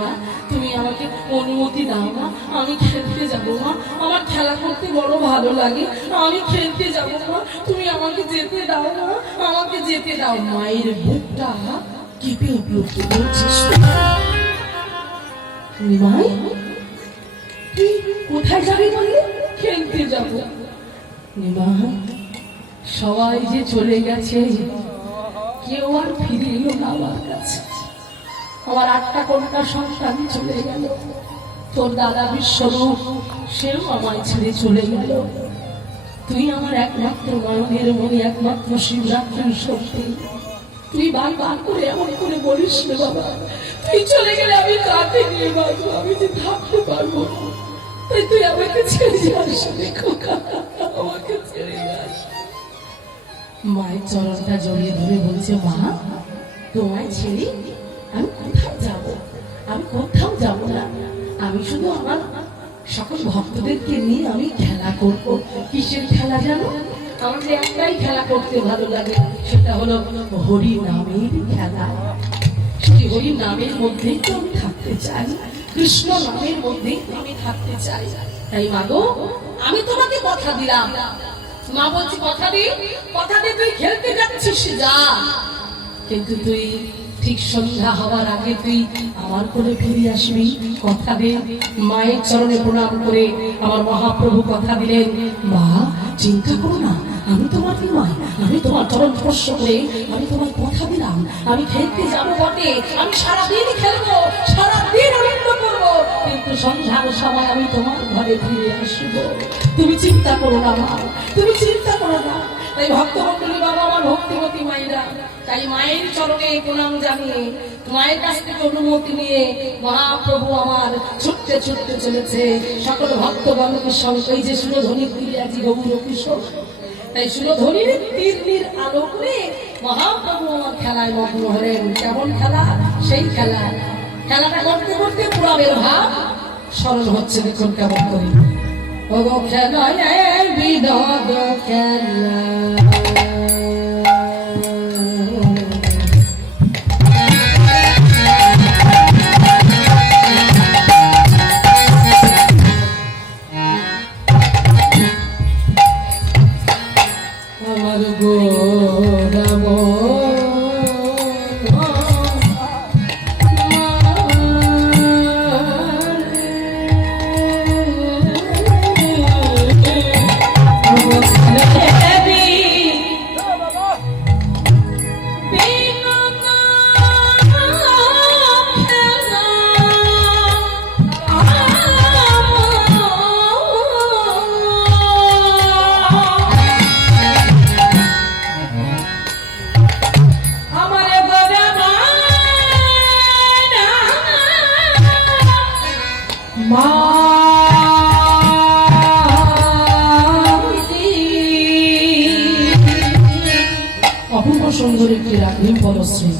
মা, তুমি আমাকে অনুমতি দাও মা, আমি খেলতে যাব মা, আমার খেলা করতে বড় ভালো লাগে, আমি খেলতে যাব মা, তুমি আমাকে যেতে দাও মা, আমাকে যেতে দাও। মায়ের বুকটা কেঁপে উঠল। কি বলছিস নিমাই? তুই কোথায় যাবি বললি? খেলতে যাব। নিমাই, সবাই যে চলে গেছে, কেউ আর ফিরে এলো না আমার কাছে। আমার 8টা কন্যা সন্তান চলে গেল, তোর দাদা বিশ্বরূপ সেও আমায় ছেড়ে চলে গেল। তুই আমার একমাত্র নয়নের মনে, একমাত্র শিবরাত্রির শক্তি। তুই বারবার করে এমন করে বলিস না বাবা, তুই চলে গেলে আমি কাকে নিয়ে বাঁচবো, আমি যে থাকতে পারবো না। তাই তুই আমাকে ছেড়ে যাস, আমাকে ছেড়ে যাস। মায়ের চরণটা জড়িয়ে ধরে বলছে, মা তোমায় ছেড়ে আমি কোথাও যাব? আমি কোথাও যাব না। আমি শুধু আমার সকল ভক্তদেরকে নিয়ে আমি খেলা করব। কিসের খেলা জানো? আমাদের একটাই খেলা করতে ভালো লাগে, সেটা হলো হরি নামের খেলা। সেই হরি নামের মধ্যেই তো আমি থাকতে চাই, কৃষ্ণ নামের মধ্যেই তো আমি থাকতে চাই। তাই মা গো, আমি তোমাকে কথা দিলাম। মা বলছি, কথা দিয়ে তুই খেলতে যাচ্ছিস যা, কিন্তু তুই ঠিক সন্ধ্যা হওয়ার আগে তুই আমার কোলে ফিরে আসবি, কথা দে। মায়ের চরণে প্রণাম করে আমার মহাপ্রভু কথা দিলেন, মা চিন্তা করো না, আমি তোমার নিমাই, আমি তোমার চরণ স্পর্শ করে আমি তোমার কথা দিলাম। আমি খেলতে যাবো বটে, আমি সারাদিন খেলবো, সারাদিন আনন্দ করবো, কিন্তু সন্ধ্যার সময় আমি তোমার ঘরে ফিরে আসবো। তুমি চিন্তা করো না মা, তুমি চিন্তা করো না। তাই ভক্তমণ্ডলী বাবা, আমার ভক্তিমতী মায়েরা, তাই মায়ের চরণে প্রণাম জানিয়ে মায়ের কাছ থেকে অনুমতি নিয়ে মহাপ্রভু আমার ছুটতে ছুটতে চলেছে সকল ভক্তগণের সঙ্গে। এই যে সুরধ্বনি ফিরে আছি গৌর কিশোর, তাই সুরধ্বনির তীর আলোকে মহাপ্রভু আমার খেলায় মগ্ন হলেন। কেমন খেলা? সেই খেলাটা করতে করতে পুরাণের ভাব স্মরণ হচ্ছে। দেখুন কেমন করি, ওগো খেলায় বিনোদ খেলা, আমার গো রাম অপূর্ব সুন্দর একটি রাগিনী পদশ্রী।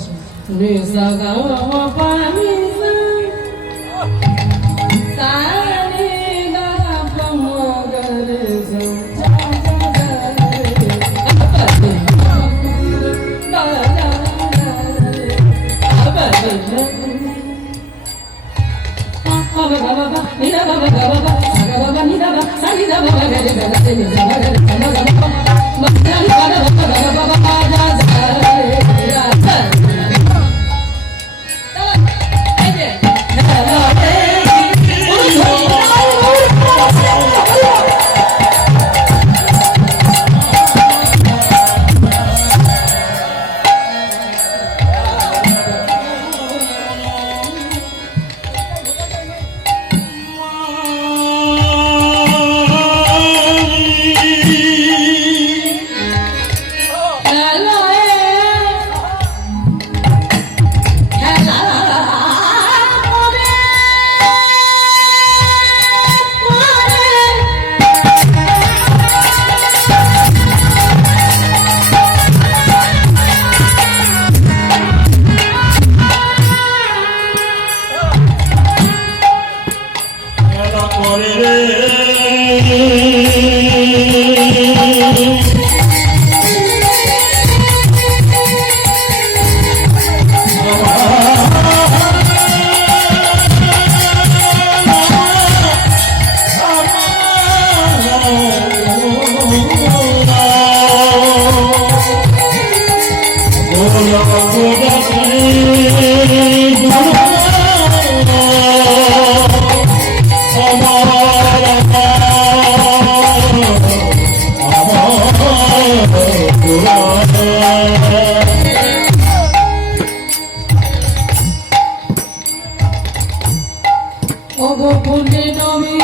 অগোপনে নবী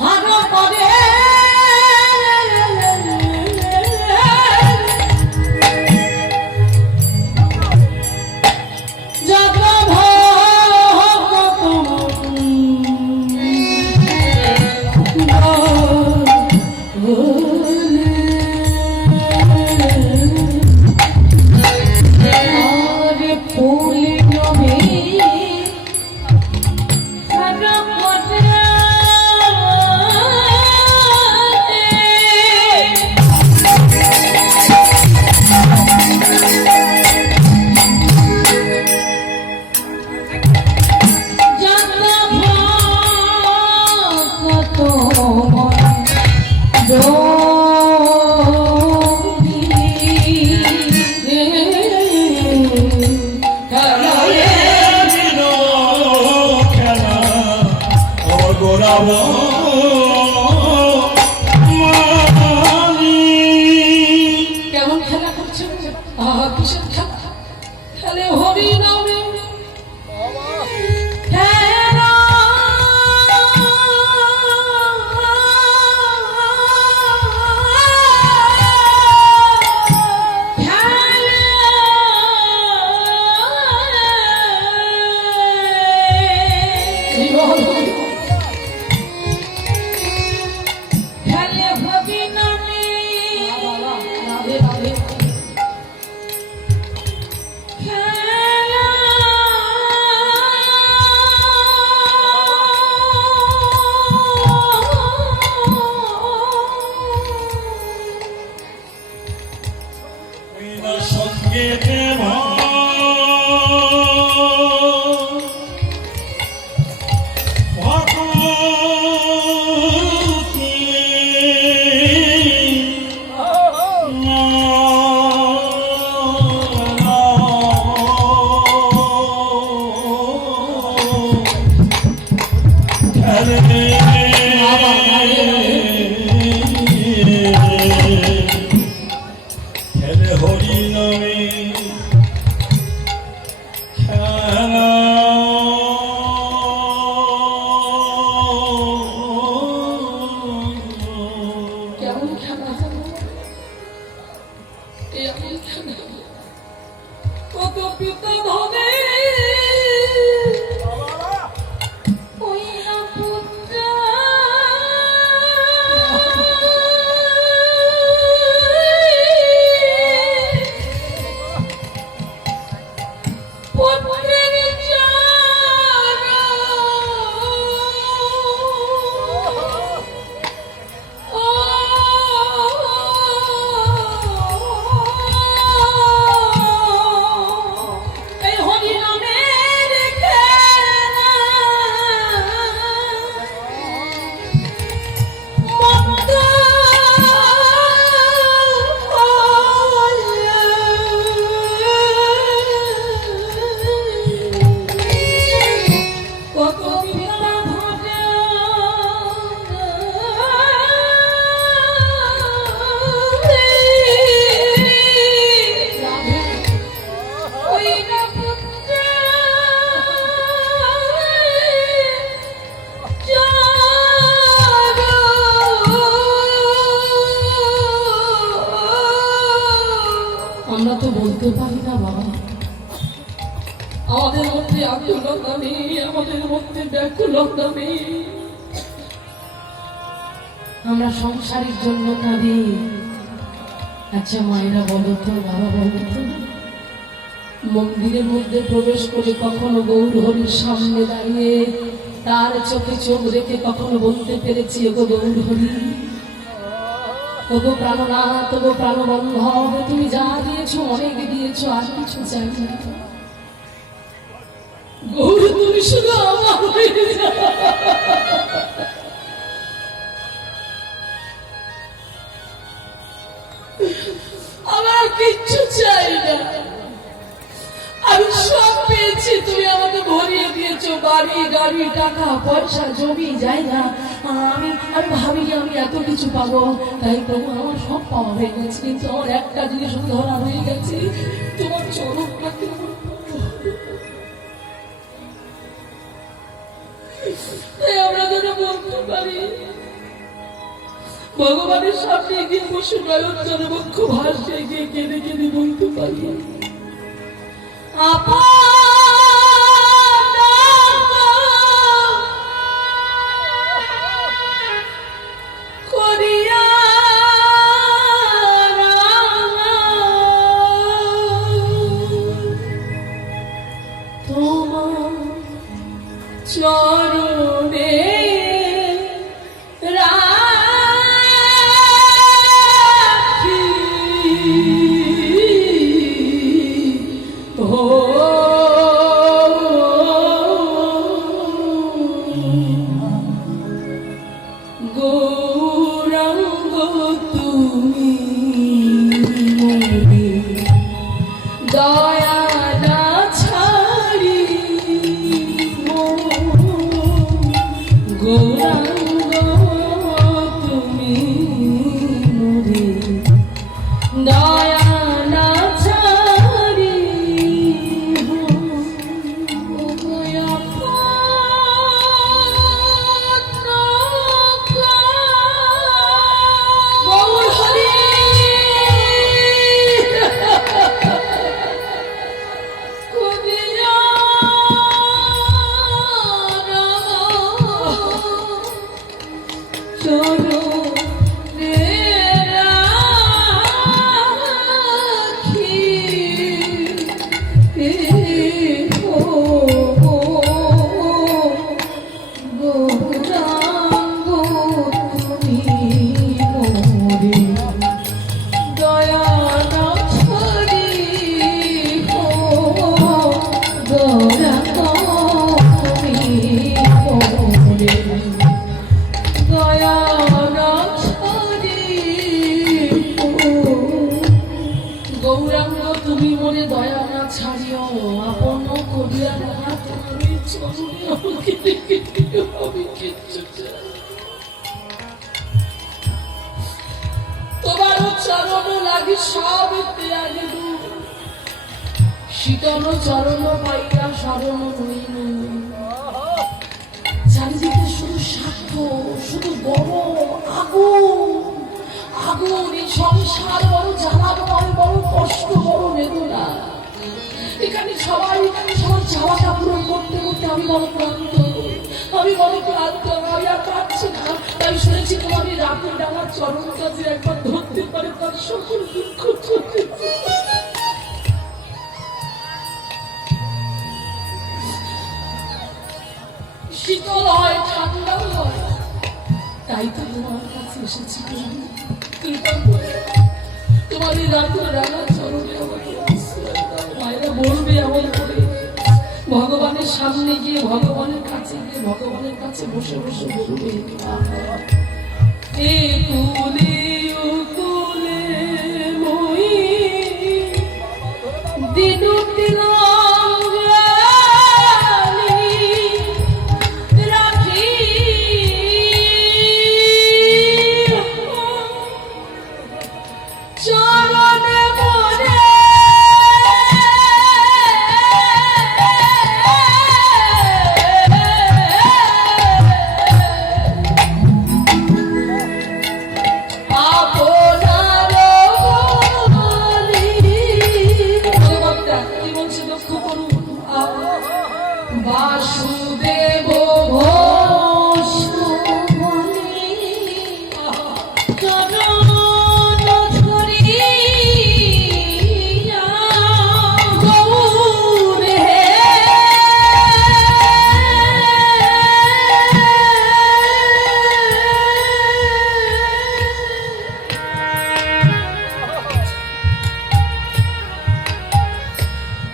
হানো পদে কেমন খেলা করছে কিসের খেলা খেলে হরি নামে কত পিতা ধনে ওই না পুত্র পুত্রের আমরা তো বলতে পারি না বাবা, আমাদের মধ্যে আকুলতা নেই, আমাদের মধ্যে ব্যাকুলতা নেই। আমরা সংসারের জন্য কাঁদি। আচ্ছা মায়েরা বলো তো, বাবা বলো তো, মন্দিরের মধ্যে প্রবেশ করে কখনো গৌর হরির সামনে দাঁড়িয়ে তার চোখে চোখ রেখে কখনো বলতে পেরেছি ওগো গৌর হরি, ওগো প্রাণনাথ, ওগো প্রাণবন্ধব, তুমি যা দিয়েছো অনেক দিয়েছো, আর কিছু চাই না। গৌর তুমি শুধু আমার হয়ে যাও, আমার কিচ্ছু চাই না, আমি সব পেয়েছি, তুমি আমাকে ভরিয়ে দিয়েছো, বাড়ি গাড়ি টাকা পয়সা জমি জায়গা। আমি ভাবিনি আমি এত কিছু পাবো, তাই প্রভু আমার সব পাওয়া হয়ে গেছে, কিন্তু আমার একটা জিনিস ধরা হয়ে গেছে, তোমার চরণ পারি, ভগবানের সামনে গিয়ে বসে নয়ন জলে বক্ষ ভাসে গিয়ে কেঁদে কেঁদে বলতে পারি, আপা চরণে রাখি ও গৌরাঙ্গ তুমি দয়া না ছাড়ি গৌরাঙ্গ তুমি মোরে দয়া না ছাড়ি গৌর হরি গৌরাঙ্গ তুমি মনে দয়া না ছাড়িও, আপন করিয়া না তুমি চরণে আমাকে দেখে দিও, আমি কিচ্ছু চাই তোমার চরণ লাগি সব ত্যাগে শীতল চরণ পাইয়া শরণ হইল, চারিদিকে শুধু সাক্ষ্য, শুধু বড় আগুন আগুন, এই সংসার বড় জ্বালা, বড় কষ্ট, বড় বেদনা। এখানে সবাই চাওয়াটা পূরণ করতে করতে আমি বড় ক্লান্ত, আমি আর পারছি না। তাই শুনেছি তোমার রাতে ডাঙার চরণ কাছে একবার ধরতে পারে তার সকল দুঃখ চলে শীতল হয়, ঠান্ডা হয়। তাই তো তোমার কাছে এসেছি, তোমার এই রাতের রাঙা চরণে মায়েরা বলবে এমন করে, ভগবানের সামনে গিয়ে ভগবানের কাছে গিয়ে ভগবানের কাছে বসে বসে বলবে, এ কুলে ও কুলে মই দিন দিন বাসুদেব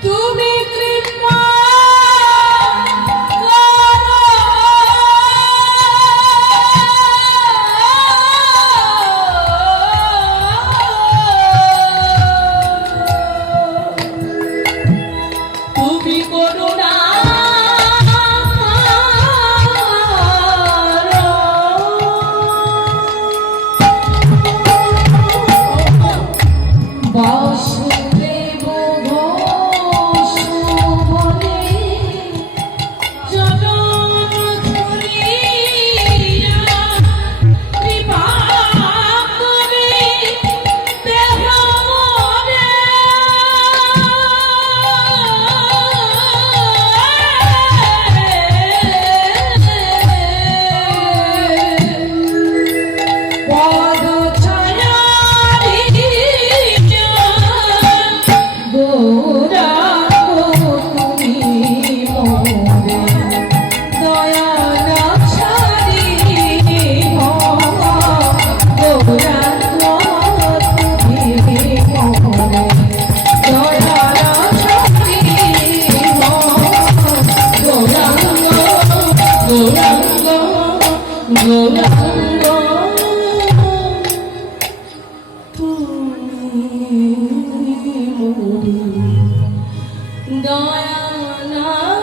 তুমি কৃপা গৌরাঙ্গ তুমি মোর দয়া না